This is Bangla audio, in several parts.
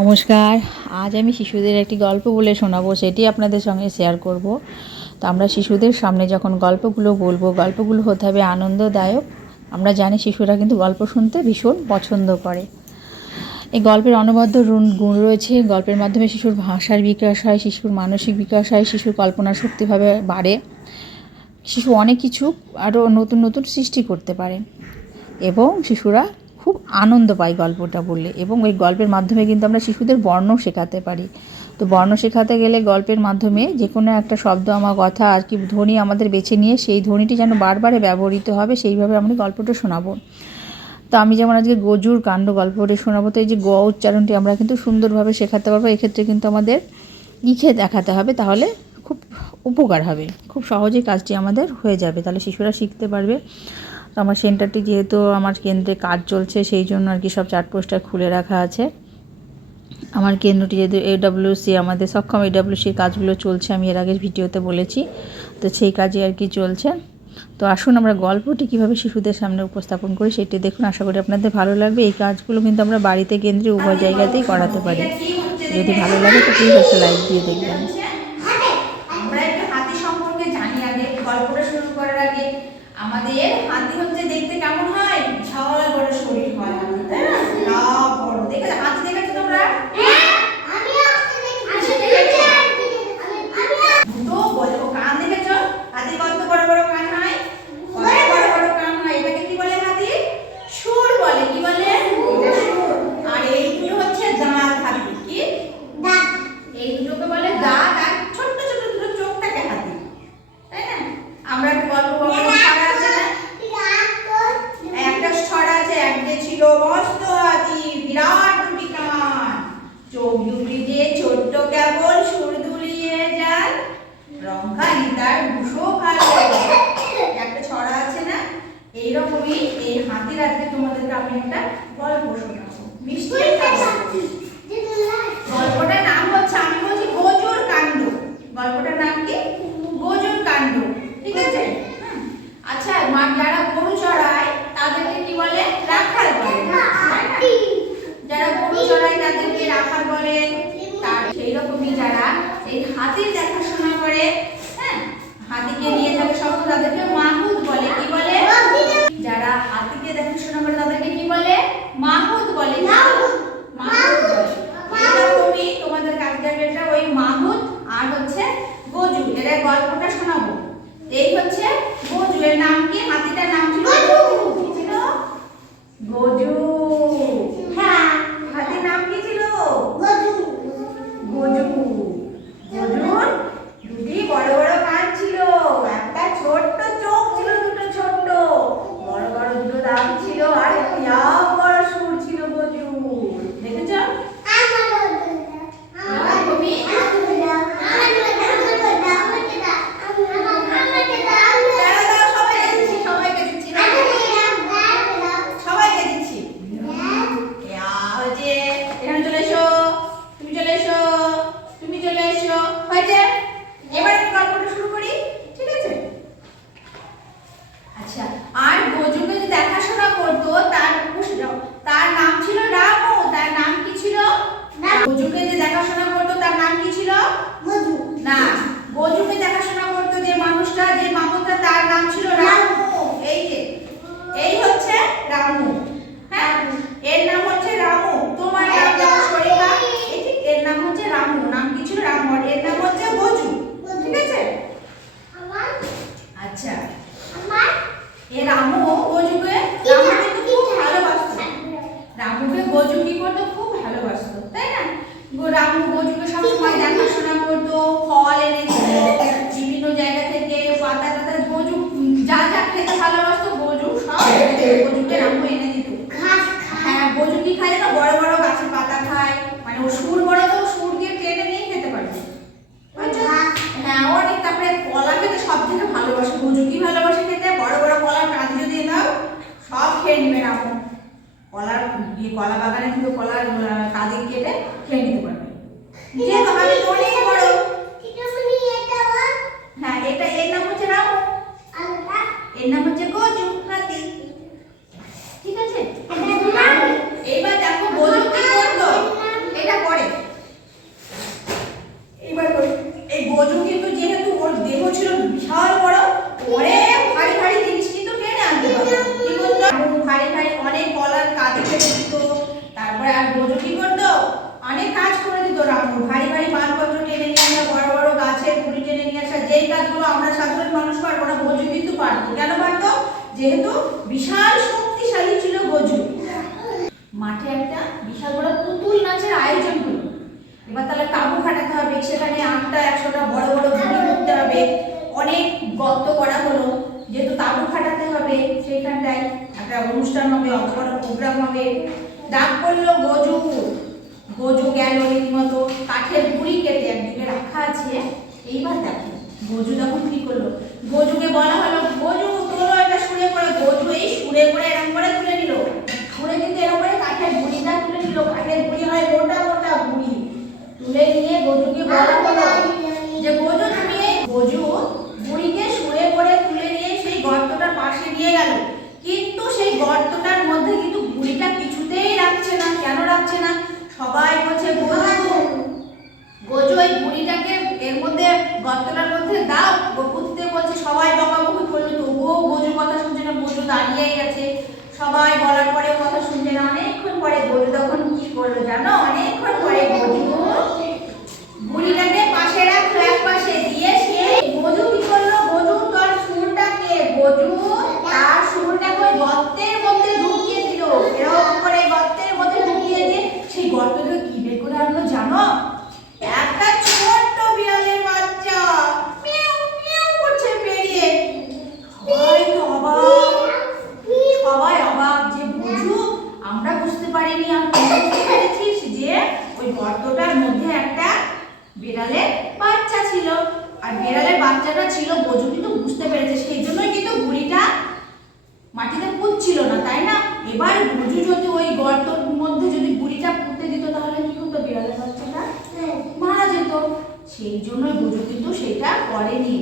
নমস্কার। আজ আমি শিশুদের একটি গল্প বলে শোনাবো, সেটি আপনাদের সঙ্গে শেয়ার করব। তো আমরা শিশুদের সামনে যখন গল্পগুলো বলব, গল্পগুলো হতে হবে আনন্দদায়ক। আমরা জানি শিশুরা কিন্তু গল্প শুনতে ভীষণ পছন্দ করে। এই গল্পের অনবদ্য গুণ রয়েছে। গল্পের মাধ্যমে শিশুর ভাষার বিকাশ হয়, শিশুর মানসিক বিকাশ হয়, শিশুর কল্পনা শক্তিভাবে বাড়ে। শিশু অনেক কিছু আরও নতুন নতুন সৃষ্টি করতে পারে। এবং শিশুরা খুব আনন্দ পাই গল্পটা বললে। এবং ওই গল্পের মাধ্যমে কিন্তু আমরা শিশুদের বর্ণ শেখাতে পারি। তো বর্ণ শেখাতে গেলে গল্পের মাধ্যমে যে কোনো একটা শব্দ আমার কথা, আর কি ধ্বনি আমাদের বেছে নিয়ে সেই ধ্বনিটি যেন বারবারে ব্যবহৃত হবে, সেইভাবে আমরা গল্পটা শোনাবো। তো আমি যেমন আজকে গজুর কাণ্ড গল্পটি শোনাবো, তো এই যে গ উচ্চারণটি আমরা কিন্তু সুন্দরভাবে শেখাতে পারব, এক্ষেত্রে কিন্তু আমাদের লিখে দেখাতে হবে, তাহলে খুব উপকার হবে। খুব সহজেই কাজটি আমাদের হয়ে যাবে, তাহলে শিশুরা শিখতে পারবে। তো আমার সেন্টারটি যেহেতু আমার কেন্দ্রে কাজ চলছে, সেই জন্য আর কি সব চার্ট পোস্টার খুলে রাখা আছে। আমার কেন্দ্রটি যেহেতু এডাব্লিউসি আমাদের সক্ষম এডাব্লিউসির কাজগুলো চলছে, আমি এর আগের ভিডিওতে বলেছি। তো সেই কাজে আর কি চলছে। তো আসুন আমরা গল্পটি কীভাবে শিশুদের সামনে উপস্থাপন করি, সেটি দেখুন। আশা করি আপনাদের ভালো লাগবে। এই কাজগুলো কিন্তু আমরা বাড়িতে কেন্দ্রে উভয় জায়গাতেই করাতে পারি। যদি ভালো লাগে তো প্লিজ একটা লাইক দিয়ে দেখবেন আমরা একটু হাতি সম্পর্কে জানি আগে গল্পটা শুরু করার আগে আমাদের হাতি হচ্ছে দেখতে কেমন হয় বিশাল বড় শরীর হয় হাতি তাই না বিরাট বড় দেখে হাতি দেখেছ তোমরা দুটো বলে ও কান দেখেছ হাতির কত বড় বড় কান হয় কত বড় বড় কান হয় এটাকে কি বলে হাতি সুর বলে কি বলে এটা সুর আর এইগুলো হচ্ছে দাঁত হাতি কি এই দুটোকে বলে দাঁত আর ছোট্ট ছোট্ট দুটো চোখ থাকে হাতি। তাই না? আমরা গল্প বলব ছড়া আছে না? একটা ছড়া আছে একদিকে ছিল মস্ত হাতি বিরাট দুটি কান চোখ দুটি যে ছোট্ট কেবল সুর দুলিয়ে যায় রংকারি তার দুশো কালো একটা ছড়া আছে না? এইরকমই এই হাতির আজকে তোমাদেরকে আমি একটা গল্প শোনাবো। মিষ্টি গল্পটার নাম কি? গোজন কাণ্ড। ঠিক আছে? আচ্ছা মা যারা গরু চড়ায় তাদেরকে কি বলে? রাখাল বলে। যারা গরু চড়ায় তাদেরকে রাখাল বলে। তার সেই রকমই যারা এই হাতির দেখাশোনা করে হ্যাঁ হাতিকে নিয়ে থাকে সব তাদেরকে মাহুত বলে কি বলে যারা হাতিকে দেখাশোনা করে তাদেরকে কি বলে মাহুত বলে মাহুত বলে এরকমই তোমাদের কাজের এটা ওই মাহুত আর হচ্ছে গজু এর গল্পটা শোনাবো এই হচ্ছে গোজু। এর নাম কি? হাতিটার নাম ছিল কি ছিল? গজু। হাতির নাম কি ছিল? গজু। গজুর দুটি বড় বড় কান ছিল একটা ছোট্ট চোখ ছিল দুটো ছোট্ট বড় বড় দুটো দাঁত ছিল আর ইয়া বড় সুর ছিল গজুর দেখেছ এরকমই দাঁড়াও, দাঁড়াও, সবাইকে দিচ্ছি, সবাইকে দিচ্ছি, সবাইকে দিচ্ছি। ইয়া হচ্ছে, এখানে চলে এসো, তুমি চলে এসো, তুমি চলে এসো। হয়েছে? এবার আমি গল্পটা শুরু করি, ঠিক আছে? আচ্ছা, আর গজুকে যে দেখাশোনা করতো তার তার নাম ছিল রামু তার নাম কি ছিল গজুকে যে দেখাশোনা করতো তার নাম কি ছিল না গজুকে দেখাশোনা করতো যে মানুষটা যে মামুটা তার নাম ছিল রামু এই যে এই হচ্ছে রামু হ্যাঁ এর নাম হচ্ছে রামু তোমার নাম যেমন শরীফা এই ঠিক এর নাম হচ্ছে রামু নাম কি ছিল রামু আর এর নাম হচ্ছে গজু ঠিক আছে আচ্ছা এ রামু গজুকে রামুকে কিন্তু খুব ভালোবাসতো রামুকে গজু কি করতো খুব ভালোবাসতো তাই না গো- গজুকে সবসময় দেখাশোনা করতো ফল এনে দিত বিভিন্ন জায়গা থেকে পাতা টাতা গজু উম, যা যা খেতে ভালোবাসতো গজু সব গজুকে রামু এনে দিত হ্যাঁ গজু কি অনেক কাজ করে দিত রামু ভারী ভারী মালপত্র টেনে নিয়ে আসা বড় বড় গাছের গুড়ি টেনে নিয়ে আসা যেই কাজগুলো আমরা সাধারণ মানুষ পারব না গজু কিন্তু পারতো। কেন পারতো? যেহেতু বিশাল শক্তিশালী ছিল গজু মাঠে একটা বিশাল বড় পুতুল নাচের আয়োজন হলো। এবার তাহলে তাবু খাটাতে হবে, সেখানে আটটা, একশোটা বড় বড় গুড়ি করতে হবে। অনেক গর্ত করা হলো। যেহেতু তাবু খাটাতে হবে, সেইখানটায় একটা অনুষ্ঠান হবে অত বড় প্রোগ্রাম হবে। ডাক করল গজু গজু গেল রীতিমতো। কাঠের গুড়ি কেটে একদিকে রাখা আছে। এইবার দেখো গজু তখন কি করল? গজুকে বলা হলো, গজু তোলো এটা শুনে করে গজু। এই শুনে করে এরকম করে তুলে নিল। শুনে কিন্তু এরকম করে কাঠের গুড়িটা তুলে নিল। কাঠের গুড়ি হয় মোটা মোটা গুড়ি। তুলে নিয়ে গজুকে বলা হলো যে গজু তুমি এই গজু বুড়িকে শুয়ে করে তুলে নিয়ে সেই গর্তটার পাশে নিয়ে গেল কিন্তু সেই গর্তটার মধ্যে কিন্তু বুড়িটা কিছুতেই রাখছে না কেন রাখছে না সবাই বলছে গজু গজু ওই বুড়িটাকে এর মধ্যে গর্তটার মধ্যে দাও পুঁততে বলছে সবাই বকাবকি করল তবুও গজু কথা শুনছে না গজু দাঁড়িয়েই আছে সবাই বলার পরে কথা শুনছে না অনেকক্ষণ পরে বলি তখন কি বলল জানো? অনেকক্ষণ পরে গজু বুড়িটাকে পাশে রাখল এক পাশে দিয়ে সে গজু কি করল গজু তার সুরটাকে গজু তার সুরটাকে ওই গর্তের মধ্যে ঢুকিয়ে দিল এরকম করে গর্তের মধ্যে ঢুকিয়ে দিয়ে সেই গর্ত থেকে কি বের করে আনলো জানো একটা ছোট্ট বিড়ালের বাচ্চা মিয়াও মিয়াও করছে বেরিয়ে সবাই তো অবাক সবাই অবাক যে বুঝু আমরা বুঝতে পারিনি আমি বুঝতে পেরেছিস যে ওই গর্তটার মধ্যে একটা বিড়ালের বাচ্চা ছিল আর বিড়ালের বাচ্চাটা ছিল বোঝু কিন্তু বুঝতে পেরেছে সেই জন্যই কিন্তু বুড়িটা মাটিতে পুঁতছিল না তাই না এবার বুঝু যদি ওই গর্তর মধ্যে যদি বুড়িটা পুঁতে দিত তাহলে কি হতো বিড়ালের বাচ্চাটা মারা যেত সেই জন্যই বুঝু কিন্তু সেটা করেনি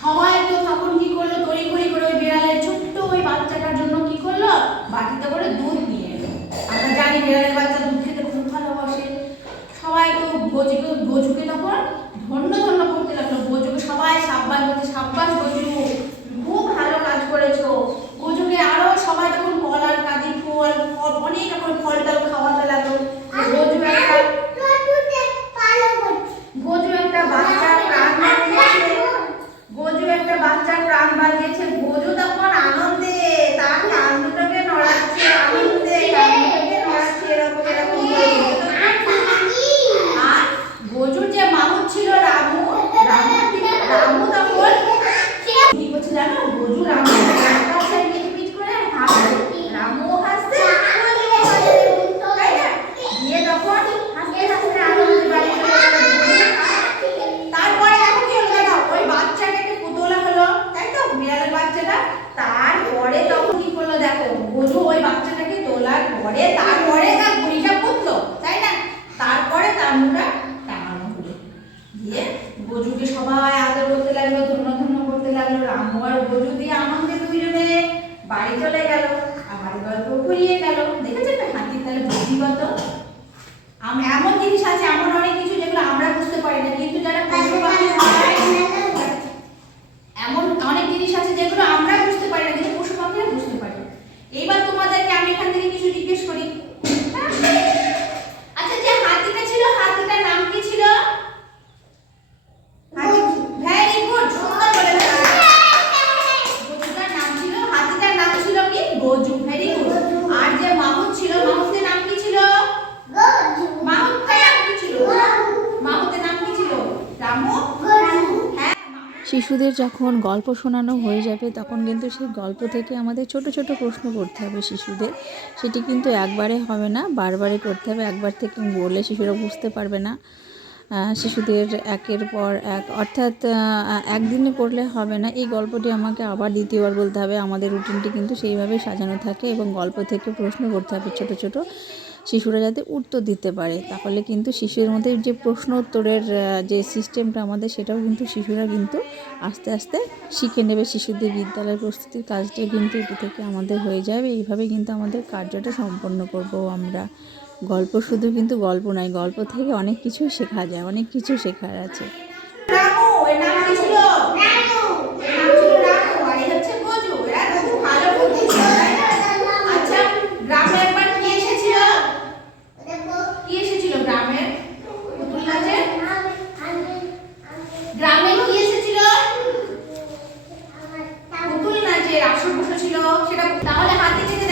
সবাই তো তখন কি করল তড়ি ঘড়ি করে ওই বিড়ালের ছোট্ট ওই বাচ্চাটার জন্য কি করল বাটিতে করে দুধ নিয়ে এলো আমরা জানি বিড়ালের বাচ্চা দুধ খেতে খুব ভালোবাসে। সবাই তো গজুকে না ধন্য ধন্য করতে লাগল গজুকে সবাই সাব্বাস বলছে সাব্বাস গজু খুব ভালো কাজ করেছ গজুকে আরও সবাই তখন ফল আর কাঁদি ফল ফল অনেক রকম ফল টল খাওয়াতে লাগল গজু একটা গজু একটা বাচ্চার প্রাণ বাঁচিয়েছে গজু একটা বাচ্চার প্রাণ বাঁচিয়েছে গজু তখন আনন্দে তার কান্দটাকে নড়াচ্ছে আনন্দে কান্দটাকে নড়াচ্ছে এরকম এরকম করে গজু তখন আর গজুর যে মাহুত ছিল রামু রামু রামু তখন কি করছে জানো গজু রামু হাসছে মিটমিট করে হাসছে রামু হাসছে গজুও হাসছে তাই না দিয়ে তখন হাসতে হাসতে আনন্দে বাড়ি চলে গেল তারপরে দেখো কি হলো দাদা ওই বাচ্চাটাকে তোলা হলো তাই তো বিড়ালের বাচ্চাটা তারপরে তখন কি করল দেখো গরু ওই বাচ্চাটাকে তোলার পরে তারপরে না বুড়িটা পুতলো তাই না তারপরে তার মুখটা টাঙানো হলো দিয়ে গজুকে সবাই আদর করতে লাগল ধন্য ধন্য করতে লাগল। রামু আর গজু দিয়ে আনন্দে দুইজনে বাড়ি চলে গেল। আবার গল্প ঘুরিয়ে গেল। দেখেছেন তো হাতির তাহলে বুদ্ধিগত এমন জিনিস আছে, এমন অনেক কিছু যেগুলো আমরা বুঝতে পারি না, কিন্তু যারা পশু পাখি হয়, এমন অনেক জিনিস আছে যেগুলো আমরা বুঝতে পারি না কিন্তু পশু পাখিরা বুঝতে পারে এইবার তোমাদেরকে আমি এখান থেকে কিছু জিজ্ঞেস করি হ্যাঁ? আচ্ছা যে হাতিটা ছিল হাতিটার নাম কি ছিল ভেরি গুড সুন্দর বলে গজুটার নাম ছিল হাতিটার নাম ছিল কি গজু ভেরি গুড আর যে মাহুত ছিল মাহুতের নাম কি ছিল মাহুতের নাম কি ছিল মাহুতের নাম কি ছিল রামু হ্যাঁ মাহুত। শিশুদের যখন গল্প শোনানো হয়ে যাবে, তখন কিন্তু সেই গল্প থেকে আমাদের ছোট ছোট প্রশ্ন করতে হবে শিশুদের। সেটি কিন্তু একবারে হবে না বারবারে করতে হবে। একবার থেকে বললে শিশুরা বুঝতে পারবে না। শিশুদের একের পর এক। অর্থাৎ একদিনে করলে হবে না। এই গল্পটি আমাকে আবার দ্বিতীয়বার বলতে হবে। আমাদের রুটিনটি কিন্তু সেইভাবেই সাজানো থাকে এবং গল্প থেকে প্রশ্ন করতে হবে ছোট ছোট। শিশুরা যাতে উত্তর দিতে পারে। তাহলে কিন্তু শিশুর মধ্যে যে প্রশ্ন উত্তরের যে সিস্টেমটা আমাদের, সেটাও কিন্তু শিশুরা কিন্তু আস্তে আস্তে শিখে নেবে। শিশুদের বিদ্যালয় প্রস্তুতির কাজটা কিন্তু এটি থেকে আমাদের হয়ে যাবে। এইভাবে কিন্তু আমাদের কার্যটা সম্পন্ন করব আমরা। গল্প শুধু কিন্তু গল্প নয়, গল্প থেকে অনেক কিছু শেখা যায়, অনেক কিছু শেখার আছে। সেটা তাহলে হাতে থেকে